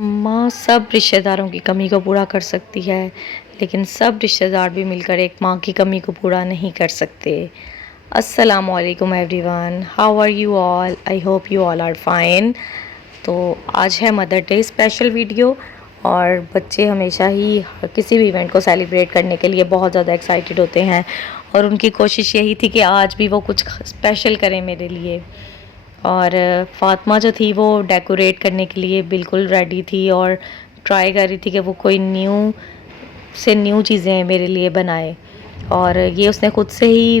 माँ सब रिश्तेदारों की कमी को पूरा कर सकती है, लेकिन सब रिश्तेदार भी मिलकर एक माँ की कमी को पूरा नहीं कर सकते। अस्सलामुअलैकुम everyone, how are you all? I hope you all are fine. तो आज है मदर डे स्पेशल वीडियो, और बच्चे हमेशा ही किसी भी इवेंट को सेलिब्रेट करने के लिए बहुत ज़्यादा एक्साइटेड होते हैं, और उनकी कोशिश यही थी कि आज भी वो कुछ स्पेशल करें मेरे लिए। और फ़ातिमा जो थी वो डेकोरेट करने के लिए बिल्कुल रेडी थी और ट्राई कर रही थी कि वो कोई न्यू चीज़ें मेरे लिए बनाए। और ये उसने खुद से ही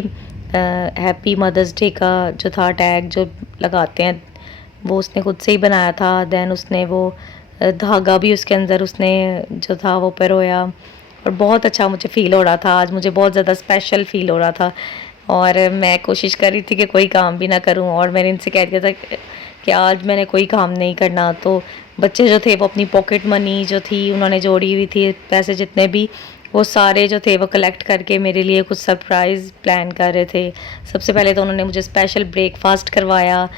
हैप्पी मदर्स डे का जो था टैग जो लगाते हैं, वो उसने खुद से ही बनाया था। देन उसने वो धागा भी उसके अंदर उसने जो था वो पिरोया, और बहुत अच्छा मुझे फ़ील हो रहा था। आज मुझे बहुत ज़्यादा स्पेशल फ़ील हो रहा था, और मैं कोशिश कर रही थी कि कोई काम भी ना करूं, और मैंने इनसे कह दिया था कि आज मैंने कोई काम नहीं करना। तो बच्चे जो थे वो अपनी पॉकेट मनी जो थी उन्होंने जोड़ी हुई थी, पैसे जितने भी, वो सारे जो थे वो कलेक्ट करके मेरे लिए कुछ सरप्राइज़ प्लान कर रहे थे। सबसे पहले तो उन्होंने मुझे स्पेशल ब्रेकफास्ट करवाया,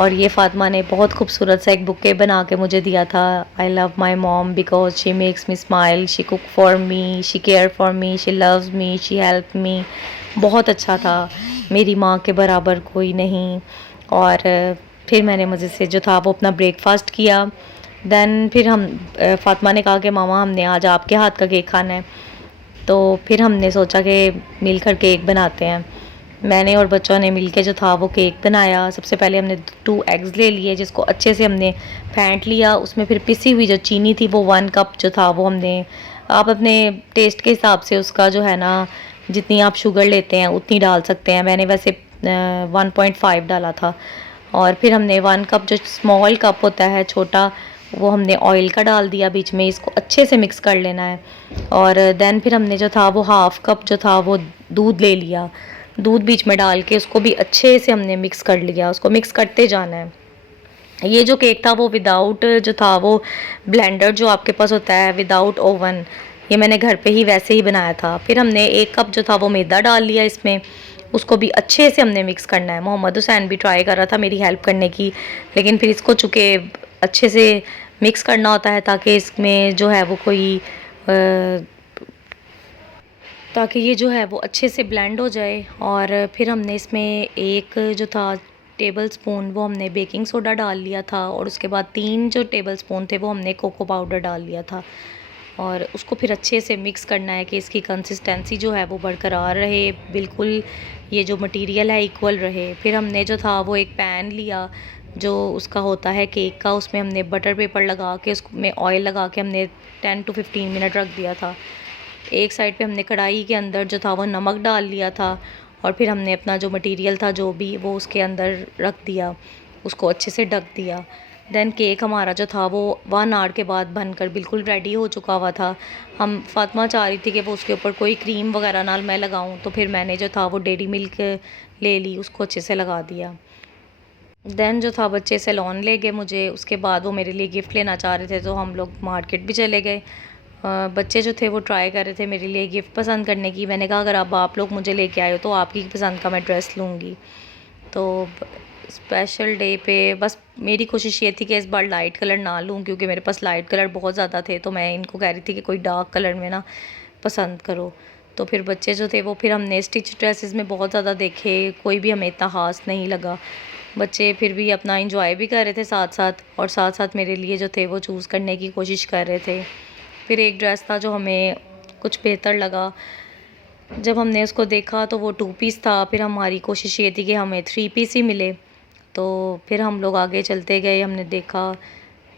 और ये फ़ातिमा ने बहुत खूबसूरत सा एक बुके बना के मुझे दिया था। I love my mom because she makes me smile, she cook for me, she care for me, she loves me, she help me. बहुत अच्छा था, मेरी माँ के बराबर कोई नहीं। और फिर मैंने मज़े से जो था वो अपना ब्रेकफास्ट किया। देन फिर फ़ातिमा ने कहा कि मामा हमने आज आपके हाथ का केक खाना है। तो फिर हमने सोचा कि मिलकर केक बनाते हैं। मैंने और बच्चों ने मिलके जो था वो केक बनाया। सबसे पहले हमने 2 एग्स ले लिए, जिसको अच्छे से हमने फेंट लिया। उसमें फिर पिसी हुई जो चीनी थी वो 1 कप जो था वो हमने, आप अपने टेस्ट के हिसाब से उसका जो है ना, जितनी आप शुगर लेते हैं उतनी डाल सकते हैं। मैंने वैसे 1.5 डाला था। और फिर हमने 1 कप जो स्मॉल कप होता है छोटा, वो हमने ऑयल का डाल दिया बीच में। इसको अच्छे से मिक्स कर लेना है। और देन फिर हमने जो था वो हाफ़ कप जो था वो दूध ले लिया। दूध बीच में डाल के उसको भी अच्छे से हमने मिक्स कर लिया, उसको मिक्स करते जाना है। ये जो केक था वो विदाउट जो था वो ब्लेंडर जो आपके पास होता है, विदाउट ओवन, ये मैंने घर पे ही वैसे ही बनाया था। फिर हमने 1 कप जो था वो मैदा डाल लिया इसमें, उसको भी अच्छे से हमने मिक्स करना है। मोहम्मद हुसैन भी ट्राई कर रहा था मेरी हेल्प करने की, लेकिन फिर इसको चूँकि अच्छे से मिक्स करना होता है ताकि इसमें जो है वो कोई ताकि ये जो है वो अच्छे से ब्लेंड हो जाए। और फिर हमने इसमें एक जो था टेबल स्पून वो हमने बेकिंग सोडा डाल लिया था, और उसके बाद 3 जो टेबल स्पून थे वो हमने कोको पाउडर डाल लिया था। और उसको फिर अच्छे से मिक्स करना है कि इसकी कंसिस्टेंसी जो है वो बरकरार रहे, बिल्कुल ये जो मटेरियल है इक्वल रहे। फिर हमने जो था वो एक पैन लिया जो उसका होता है केक का, उसमें हमने बटर पेपर लगा के उसमें ऑयल लगा के हमने 10 to 15 मिनट रख दिया था। एक साइड पे हमने कढ़ाई के अंदर जो था वो नमक डाल लिया था, और फिर हमने अपना जो मटेरियल था जो भी वो उसके अंदर रख दिया, उसको अच्छे से ढक दिया। देन केक हमारा जो था वो 1 आवर के बाद बनकर बिल्कुल रेडी हो चुका हुआ था। फ़ातिमा चाह रही थी कि वो उसके ऊपर कोई क्रीम वगैरह ना मैं लगाऊं, तो फिर मैंने जो था वो डेयरी मिल्क ले ली, उसको अच्छे से लगा दिया। देन जो था बच्चे सैलून ले गए मुझे, उसके बाद वो मेरे लिए गिफ्ट लेना चाह रहे थे, तो हम लोग मार्केट भी चले गए। बच्चे जो थे वो ट्राई कर रहे थे मेरे लिए गिफ्ट पसंद करने की। मैंने कहा अगर अब आप लोग मुझे लेके आए हो तो आपकी पसंद का मैं ड्रेस लूँगी। तो स्पेशल डे पे बस मेरी कोशिश ये थी कि इस बार लाइट कलर ना लूँ, क्योंकि मेरे पास लाइट कलर बहुत ज़्यादा थे, तो मैं इनको कह रही थी कि कोई डार्क कलर में ना पसंद करो। तो फिर बच्चे जो थे वो, फिर हमने स्टिच ड्रेसेस में बहुत ज़्यादा देखे, कोई भी हमें इतना ख़ास नहीं लगा। बच्चे फिर भी अपना एंजॉय भी कर रहे थे साथ साथ, और साथ साथ मेरे लिए जो थे वो चूज़ करने की कोशिश कर रहे थे। फिर एक ड्रेस था जो हमें कुछ बेहतर लगा। जब हमने उसको देखा तो वो 2 पीस था, फिर हमारी कोशिश ये थी कि हमें 3 पीस ही मिले। तो फिर हम लोग आगे चलते गए, हमने देखा,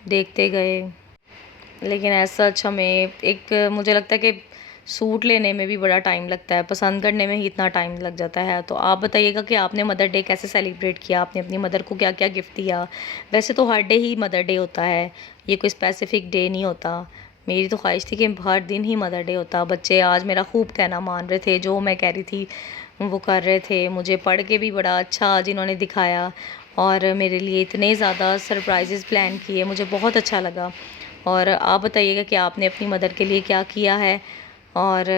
देखते गए। लेकिन ऐसा सच हमें एक, मुझे लगता है कि सूट लेने में भी बड़ा टाइम लगता है, पसंद करने में ही इतना टाइम लग जाता है। तो आप बताइएगा कि आपने मदर डे कैसे सेलिब्रेट किया, आपने अपनी मदर को क्या क्या गिफ्ट दिया? वैसे तो हर डे ही मदर डे होता है, ये कोई स्पेसिफिक डे नहीं होता। मेरी तो ख्वाहिश थी कि हर दिन ही मदर डे होता। बच्चे आज मेरा खूब कहना मान रहे थे, जो मैं कह रही थी वो कर रहे थे। मुझे पढ़ के भी बड़ा अच्छा आज इन्होंने दिखाया, और मेरे लिए इतने ज़्यादा सरप्राइजेज़ प्लान किए, मुझे बहुत अच्छा लगा। और आप बताइएगा कि आपने अपनी मदर के लिए क्या किया है? और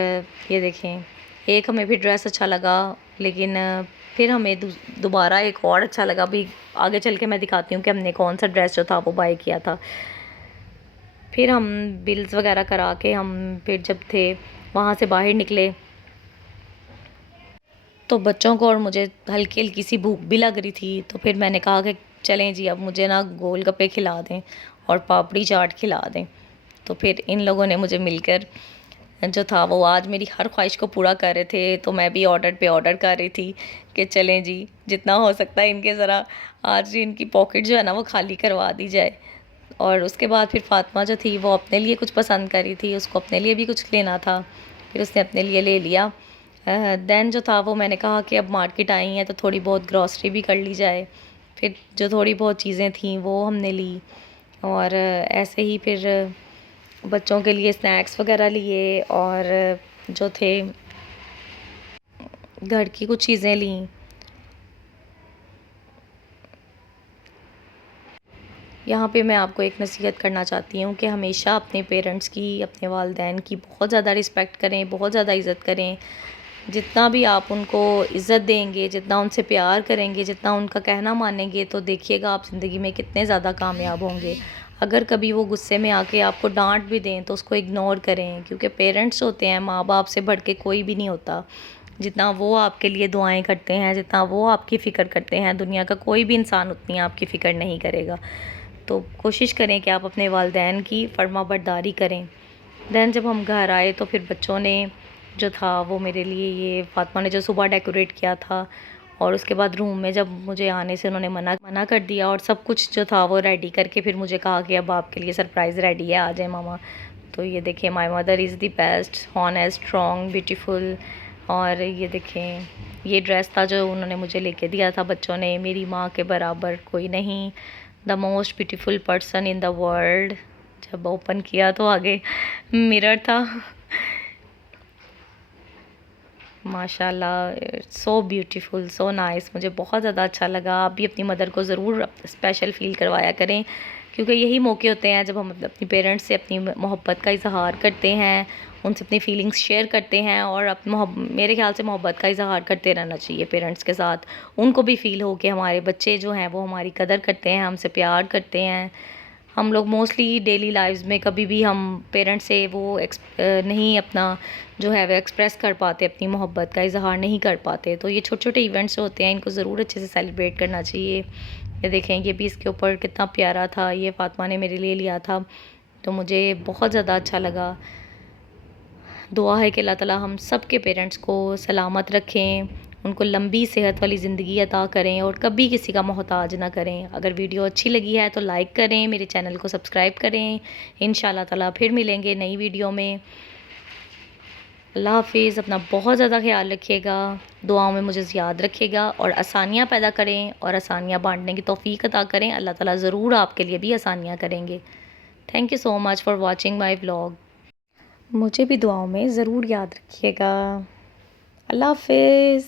ये देखें, एक हमें भी ड्रेस अच्छा लगा, लेकिन फिर हमें दोबारा एक और अच्छा लगा। अभी आगे चल के मैं दिखाती हूँ कि हमने कौन सा ड्रेस जो था वो बाय किया था। फिर हम बिल्स वगैरह करा के हम फिर जब थे वहाँ से बाहर निकले तो बच्चों को और मुझे हल्की हल्की सी भूख भी लग रही थी। तो फिर मैंने कहा कि चलें जी, अब मुझे ना गोलगप्पे खिला दें और पापड़ी चाट खिला दें। तो फिर इन लोगों ने मुझे मिलकर जो था वो आज मेरी हर ख्वाहिश को पूरा कर रहे थे। तो मैं भी ऑर्डर पे ऑर्डर कर रही थी कि चलें जी, जितना हो सकता है इनके ज़रा आज इनकी पॉकेट जो है ना वो खाली करवा दी जाए। और उसके बाद फिर फ़ातिमा जो थी वो अपने लिए कुछ पसंद कर रही थी, उसको अपने लिए भी कुछ लेना था, फिर उसने अपने लिए ले लिया। देन जो था वो मैंने कहा कि अब मार्केट आई हैं तो थोड़ी बहुत ग्रॉसरी भी कर ली जाए। फिर जो थोड़ी बहुत चीज़ें थीं वो हमने ली और ऐसे ही फिर बच्चों के लिए स्नैक्स वगैरह लिए और जो थे घर की कुछ चीज़ें लीं। यहाँ पे मैं आपको एक नसीहत करना चाहती हूँ कि हमेशा अपने पेरेंट्स की, अपने वालिदैन की बहुत ज़्यादा रिस्पेक्ट करें, बहुत ज़्यादा इज़्ज़त करें। जितना भी आप उनको इज़्ज़त देंगे, जितना उनसे प्यार करेंगे, जितना उनका कहना मानेंगे, तो देखिएगा आप ज़िंदगी में कितने ज़्यादा कामयाब होंगे। अगर कभी वो गुस्से में आके आपको डाँट भी दें तो उसको इग्नोर करें, क्योंकि पेरेंट्स होते हैं, माँ-बाप से बढ़ के कोई भी नहीं होता। जितना वो आपके लिए दुआएँ करते हैं, जितना वो आपकी फ़िक्र करते हैं, दुनिया का कोई भी इंसान उतनी आपकी फ़िक्र नहीं करेगा। तो कोशिश करें कि आप अपने वालिदैन की फर्माबरदारी करें। देन जब हम घर आए तो फिर बच्चों ने जो था वो मेरे लिए ये फ़ातिमा ने जो सुबह डेकोरेट किया था और उसके बाद रूम में जब मुझे आने से उन्होंने मना मना कर दिया और सब कुछ जो था वो रेडी करके फिर मुझे कहा कि अब आपके लिए सरप्राइज़ रेडी है, आ जाए मामा। तो ये देखें, my mother is the best, honest, strong, beautiful. और ये देखें, ये ड्रेस था जो उन्होंने मुझे लेके दिया था बच्चों ने, मेरी माँ के बराबर कोई नहीं, the most beautiful person in the world. जब ओपन किया तो आगे मिरर था। माशाल्लाह, सो ब्यूटीफुल, सो नाइस। मुझे बहुत ज़्यादा अच्छा लगा। आप भी अपनी मदर को ज़रूर स्पेशल फ़ील करवाया करें, क्योंकि यही मौके होते हैं जब हम अपनी पेरेंट्स से अपनी मोहब्बत का इज़हार करते हैं, उनसे अपनी फ़ीलिंग्स शेयर करते हैं और मेरे ख़्याल से मोहब्बत का इज़हार करते रहना चाहिए पेरेंट्स के साथ। उनको भी फ़ील हो कि हमारे बच्चे जो हैं वो हमारी कदर करते हैं, हमसे प्यार करते हैं। हम लोग मोस्टली डेली लाइफ्स में कभी भी हम पेरेंट्स से वो नहीं अपना जो है वो एक्सप्रेस कर पाते, अपनी मोहब्बत का इज़हार नहीं कर पाते। तो ये छोटे-छोटे इवेंट्स होते हैं, इनको ज़रूर अच्छे से सेलिब्रेट करना चाहिए। ये देखें, ये भी इसके ऊपर कितना प्यारा था, ये फ़ातिमा ने मेरे लिए लिया था, तो मुझे बहुत ज़्यादा अच्छा लगा। दुआ है कि अल्लाह ताला हम सब के पेरेंट्स को सलामत रखें, उनको लंबी सेहत वाली ज़िंदगी अता करें और कभी किसी का मोहताज ना करें। अगर वीडियो अच्छी लगी है तो लाइक करें, मेरे चैनल को सब्सक्राइब करें। इंशाल्लाह ताला फिर मिलेंगे नई वीडियो में। अल्लाह हाफ़िज़। अपना बहुत ज़्यादा ख़्याल रखिएगा, दुआओं में मुझे याद रखिएगा और आसानियाँ पैदा करें और आसानियाँ बाँटने की तौफ़ीक अता करें। अल्लाह ताला ज़रूर आपके लिए भी आसानियाँ करेंगे। Thank you so much for watching my vlog. मुझे भी दुआओं में ज़रूर याद रखिएगा। अल्लाह हाफ़िज़।